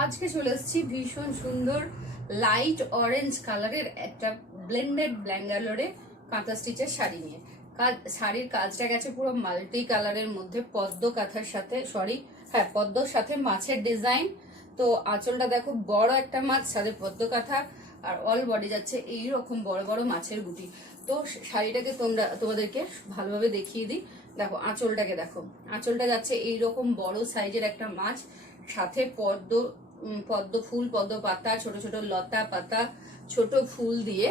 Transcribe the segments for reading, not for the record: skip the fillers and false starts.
আজকে চলে এসেছি ভীষণ সুন্দর লাইট অরেঞ্জ কালারের একটা ব্লেন্ডেড ব্যাঙ্গালোরে কাঁথা স্টিচের শাড়ি নিয়ে। শাড়ির কাজটা গেছে পুরো মাল্টি কালারের মধ্যে, পদ্ম কাঁথার সাথে পদ্মর সাথে মাছের ডিজাইন। তো আঁচলটা দেখো, বড় একটা মাছ, সাথে পদ্ম কাঁথা, আর অল বডি যাচ্ছে এইরকম বড় বড় মাছের গুটি। তো শাড়িটাকে তোমাদেরকে ভালোভাবে দেখিয়ে দিই। দেখো আঁচলটাকে দেখো, আঁচলটা যাচ্ছে এইরকম বড় সাইজের একটা মাছ, সাথে পদ্ম ফুল, পদ্ম পাতা, ছোট ছোট লতা পাতা, ছোট ফুল দিয়ে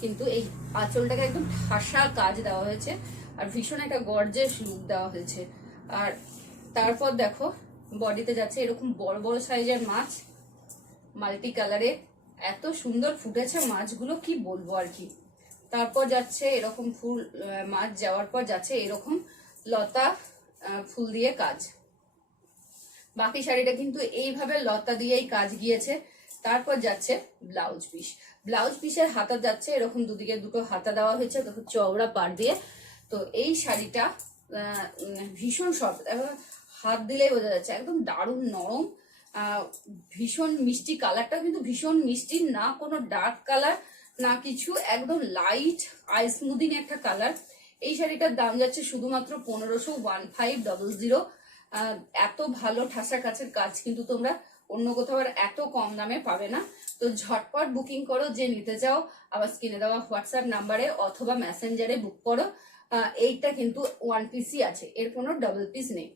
কিন্তু এই আঁচলটাকে একদম ঠাসা কাজ দেওয়া হয়েছে, আর ভীষণ একটা গর্জিয়াস লুক দেওয়া হয়েছে। আর তারপর দেখো বডিতে যাচ্ছে এরকম বড় বড় সাইজের মাছ, মাল্টি কালারে এত সুন্দর ফুটেছে মাছগুলো, কি বলবো আর কি। তারপর যাচ্ছে এরকম ফুল, মাছ যাওয়ার পর যাচ্ছে এরকম লতা ফুল দিয়ে কাজ। বাকি শাড়িটা কিন্তু এইভাবে লতা দিয়েই কাজ গিয়েছে। তারপর যাচ্ছে ব্লাউজ পিস। ব্লাউজ পিসের হাতা যাচ্ছে এরকম দুদিকে দুটো হাতা দেওয়া হয়েছে চওড়া পাড় দিয়ে। তো এই শাড়িটা ভীষণ সফট, হাত দিলেই বোঝা যাচ্ছে একদম দারুণ নরম, ভীষণ মিষ্টি। কালারটা কিন্তু ভীষণ মিষ্টি, না কোনো ডার্ক কালার না কিছু, একদম লাইট আই স্মুদিং একটা কালার। এই শাড়িটার দাম যাচ্ছে শুধুমাত্র 1500, এত ভালো ঠাসা কাছের কাজ কিন্তু তোমরা অন্য কোথাও আর এত কম দামে পাবে না। তো ঝটপট বুকিং করো, যে নিতে চাও আবার স্ক্রিনে দেওয়া হোয়াটসঅ্যাপ নাম্বারে অথবা মেসেঞ্জারে বুক করো। এইটা কিন্তু ওয়ান পিসই আছে, এর কোনো ডাবল পিস নেই।